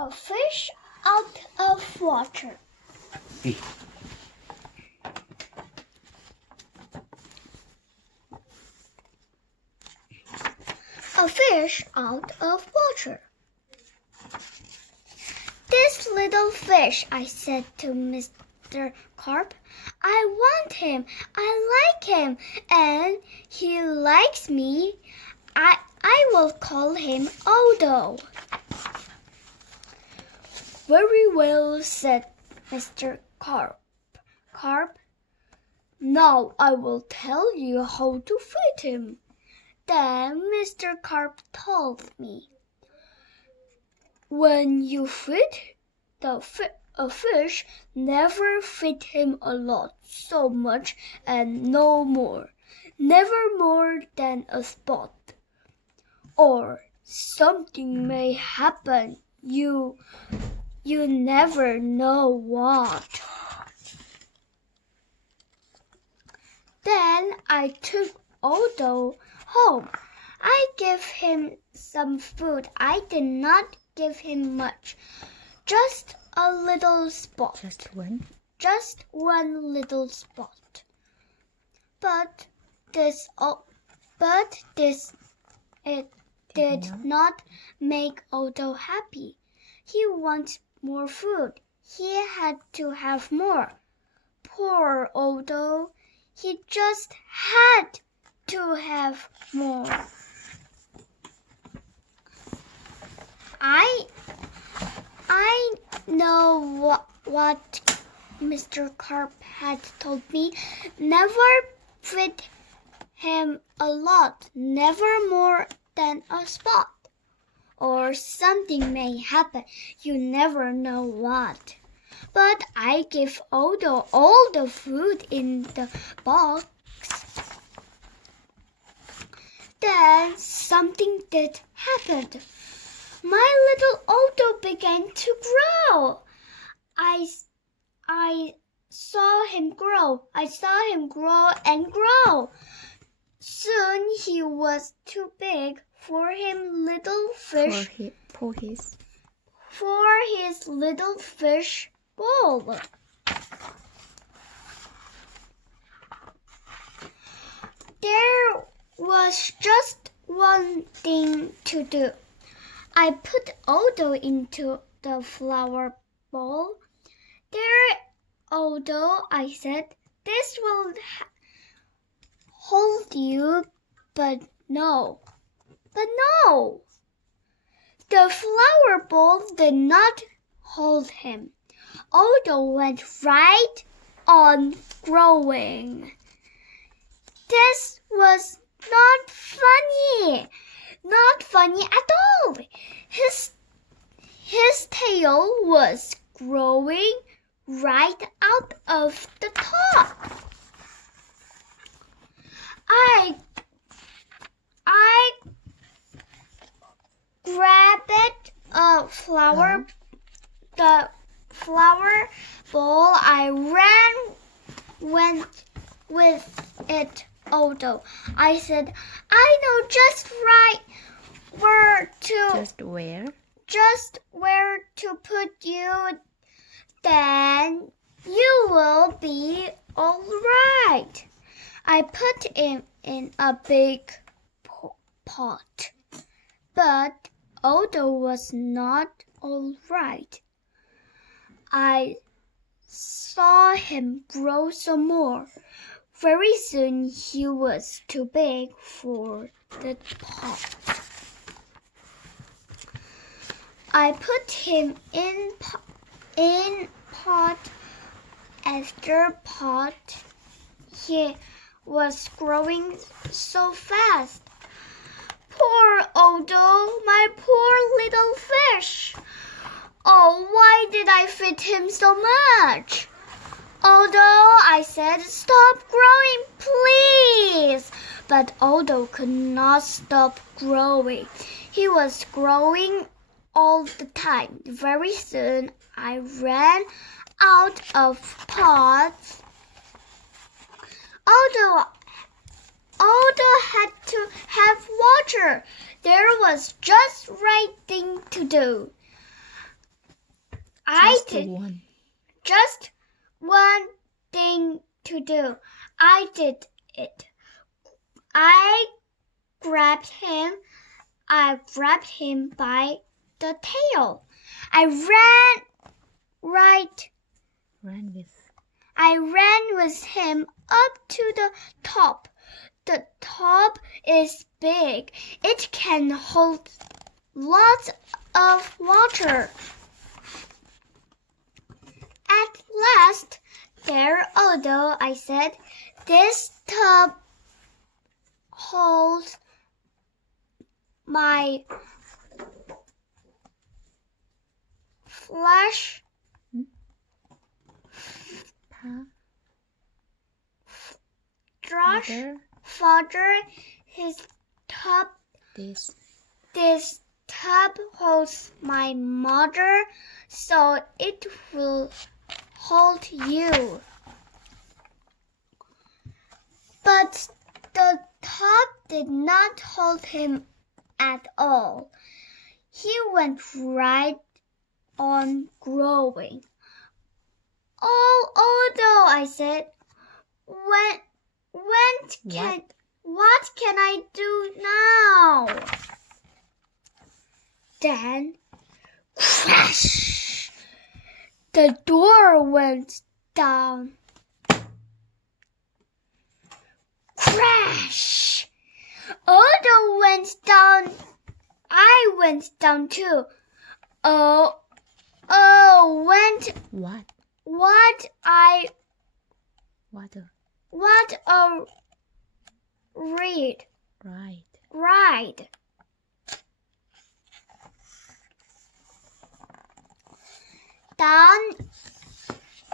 A fish out of water. A fish out of water. This little fish, I said to Mr. Carp. I want him. I like him. And he likes me. I will call him Odo. Very well, said Mr. Carp. Now I will tell you how to feed him. Then Mr. Carp told me, when you feed a fish, never feed him a lot, so much and no more, never more than a spot, or something may happen. You never know what. Then I took Odo home. I gave him some food. I did not give him much. Just a little spot. Just one little spot. But it did not make Odo happy. He wanted more food. He had to have more. Poor Odo. He just had to have more. I know what Mr. Carp had told me. Never feed him a lot, never more than a spot, or something may happen. You never know what. But I gave Odo all the food in the box. Then something did happen. My little Odo began to grow. I saw him grow. I saw him grow and grow. Soon he was too big for him little fish. For his little fish bowl. There was just one thing to do. I put Odo into the flower bowl. There, Odo, I said, this will hold you, but no. The flower bowl did not hold him. Odo went right on growing. This was not funny at all. His tail was growing right out of the top. I grabbed a flower, the flower bowl. I went with it. Odo, I said, I know just right where to. Just where to put you. Then you will be all right. I put him in a big pot. But Odo was not all right. I saw him grow some more. Very soon he was too big for the pot. I put him in pot after pot. He was growing so fast. Poor Odo, my poor little fish. Oh, why did I feed him so much? Odo, I said, stop growing, please. But Odo could not stop growing. He was growing all the time. Very soon, I ran out of pots. Odo had to have water. There was just right thing to do. I Just did one. just one thing to do. I did it. I grabbed him. I grabbed him by the tail. I ran with him up to the top. The top is big. It can hold lots of water. At last, there, Odo, I said, this tub holds my flesh, father, his tub. This tub holds my mother, so it will hold you. But the tub did not hold him at all. He went right on growing. Oh, Odo, I said, what can I do now? Then, crash! The door went down. Crash! Odo went down. I went down too. What a ride. Down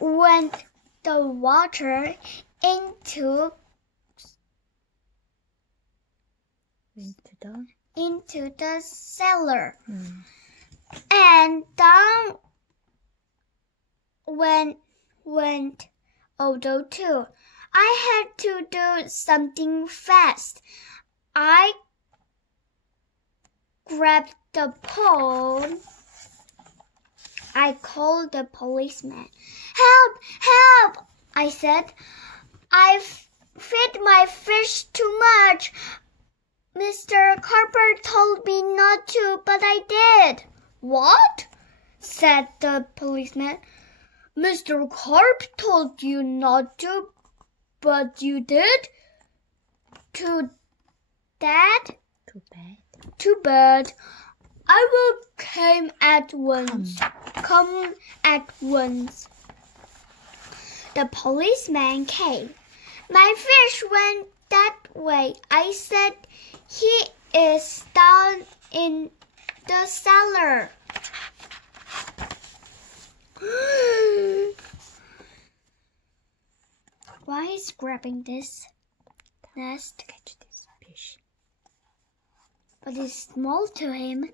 went the water into the cellar. And down went Odo too. I had to do something fast. I grabbed the pole. I called the policeman. Help! I said. I've fed my fish too much. Mr. Carper told me not to, but I did. What? Said the policeman. Mr. Carp told you not to, but you did? Too bad. I will come at once. The policeman came. My fish went that way. I said, he is down in the cellar. Why is grabbing this nest to catch this fish? But it's small to him.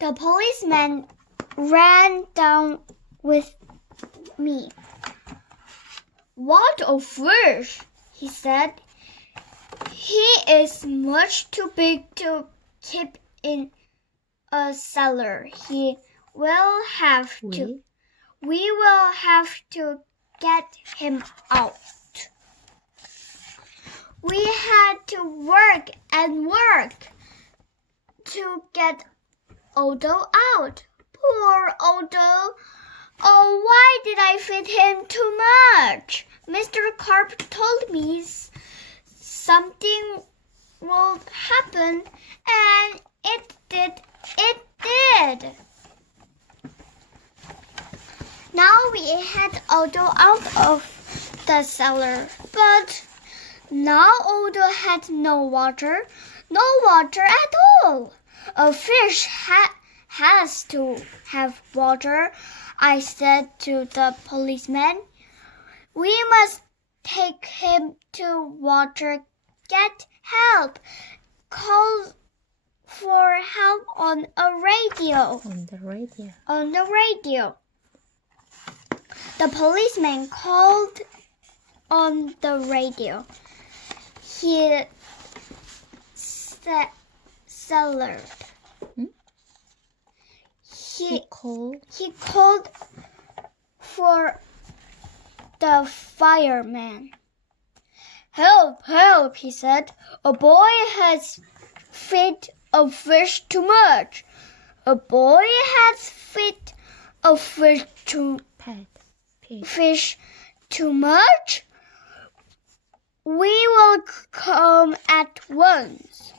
The policeman ran down with me. What a fish, he said. He is much too big to keep in a cellar. We will have to get him out. We had to work to get Odo out. Poor Odo. Oh, why did I feed him too much? Mr. Carp told me something will happen, and it did. Now we had Odo out of the cellar, but now Odo had no water at all. A fish has to have water, I said to the policeman. We must take him to water. Get help. Call for help on a radio. On the radio. The policeman called on the radio. He cellar. He called? He called for the fireman. Help, help, he said. A boy has fed a fish too much. A boy has fed a fish too much. We will come at once.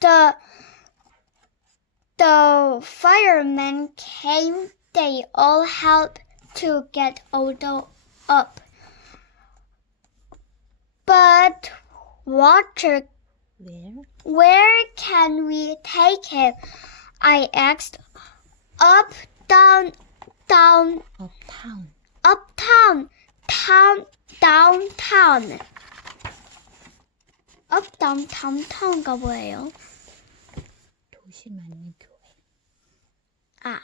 The firemen came. They all helped to get Odo up. But water, where can we take him? I asked. Up, down, down, Uptown. uptown, town, downtown. Up, down, downtown가 뭐예요? 도시 많은 교회. 아.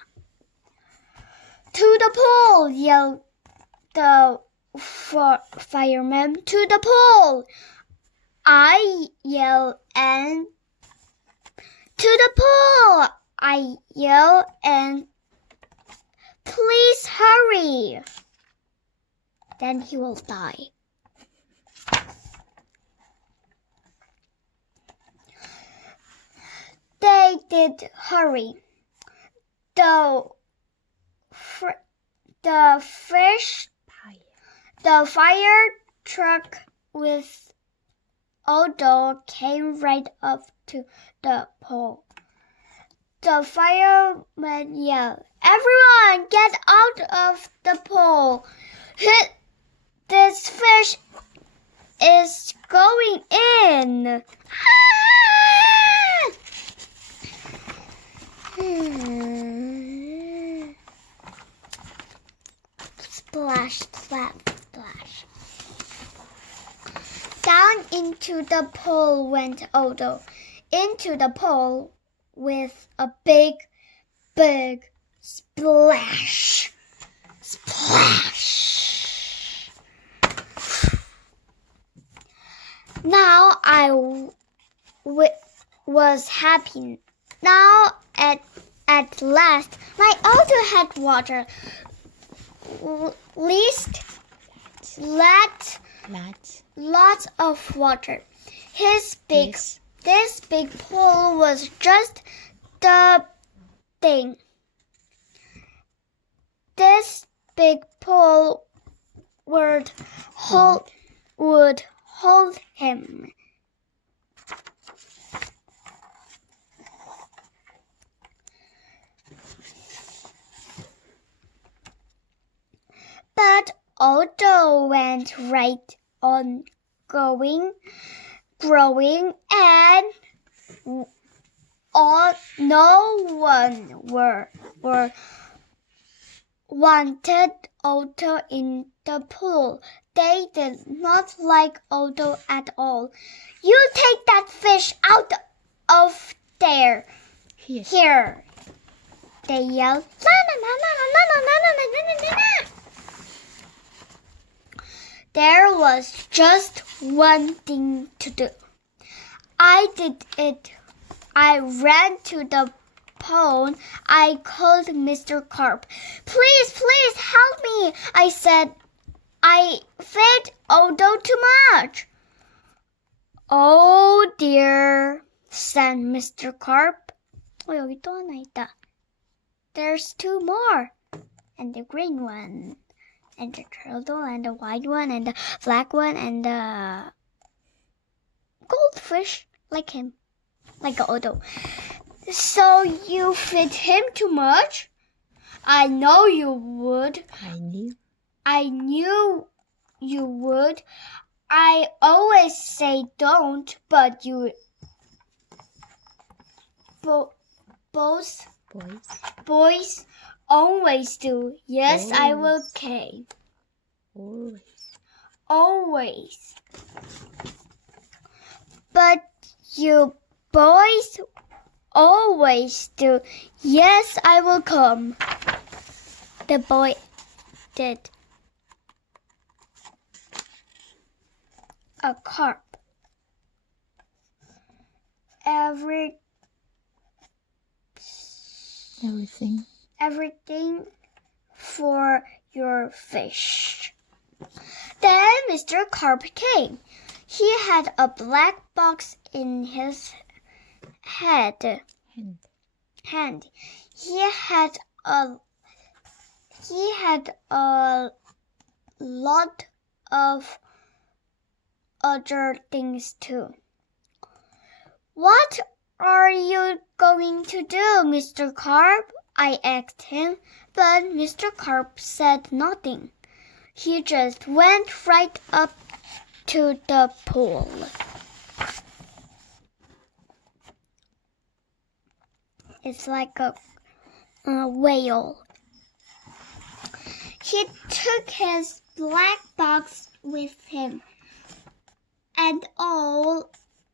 To the pole, yelled the fireman. To the pole, I yelled, and to the pole, I yelled, and please hurry. Then he will die. They did hurry. The fire truck with Odo came right up to the pole. The fireman yelled, "Everyone, get out of the pole! This fish is going in!" Splash, splash, splash. Down into the pool went Odo. Into the pool with a big, big splash. Splash. Now I was happy. Now at last my Odo had water. Lots of water. This big pool was just the thing. This big pool would hold him. But Odo went right on growing, and no one wanted Odo in the pool. They did not like Odo at all. "You take that fish out of there. Here," they yelled. There was just one thing to do. I did it. I ran to the pond. I called Mr. Carp. Please help me," I said. "I fed Odo too much." "Oh dear," said Mr. Carp. 여기 또 하나 있다. "There's two more. And the green one. And the turtle, and the white one, and the black one, and the goldfish, like him, like Odo. So you fed him too much? I know you would. I knew you would. I always say don't, but you boys always do. Yes, always. I will, Kay. Always. But you boys always do. Yes, I will come. The boy did. A carp. Every Everything. everything for your fish. Then Mr. Carp came. He had a black box in his hand. He had a lot of other things too. What are you going to do, Mr. Carp? I asked him, but Mr. Carp said nothing. He just went right up to the pool. It's like a whale. He took his black box with him and all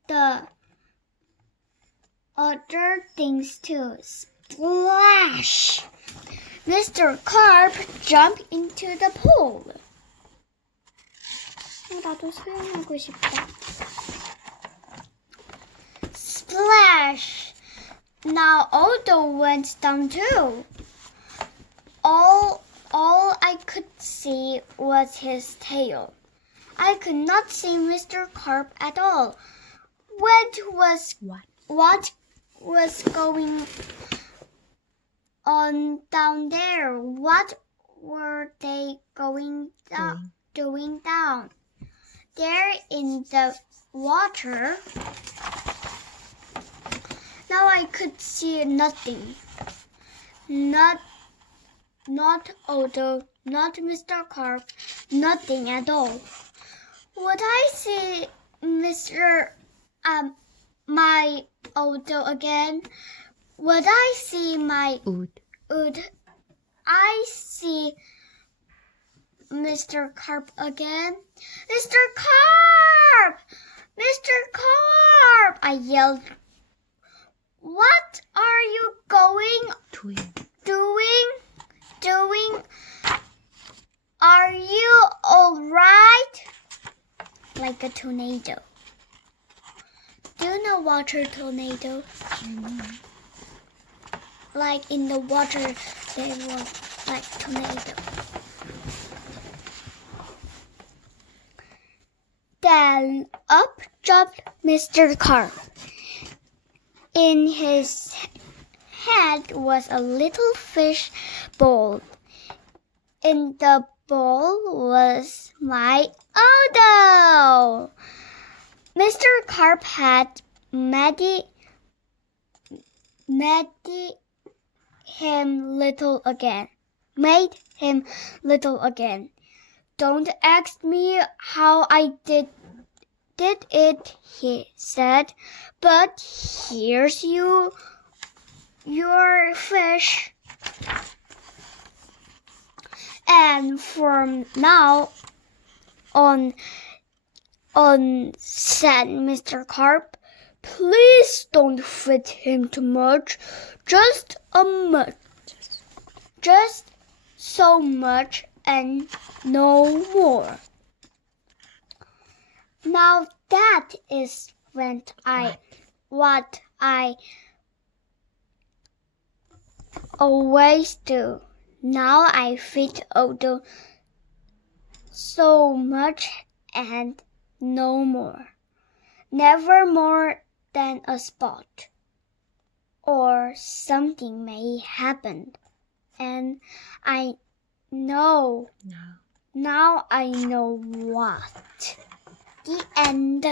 the other things too. Splash! Mr. Carp jumped into the pool. 나도 수영하고 싶다. Splash! Now Odo went down too. All I could see was his tail. I could not see Mr. Carp at all. What was going on down there? What were they doing down there in the water? Now I could see nothing. Not Odo, not Mr. Carp, nothing at all. Would I see my Odo again? Would I see my Would I see Mr. Carp again? Mr. Carp! Mr. Carp! I yelled. What are you doing? Are you all right? Like a tornado. Do you know water tornado? Like in the water, they were like tornado. Then up jumped Mr. Carp. In his hand was a little fish bowl. In the bowl was my Odo. Mr. Carp had made him little again. Don't ask me how I did it, he said, but here's your fish. And from now on, said Mr. Carp, please don't feed him too much, just so much and no more. Now that is what I always do. Now I feed Odo so much and no more. Never more than a spot. Or something may happen. And I know. Now I know what. The end.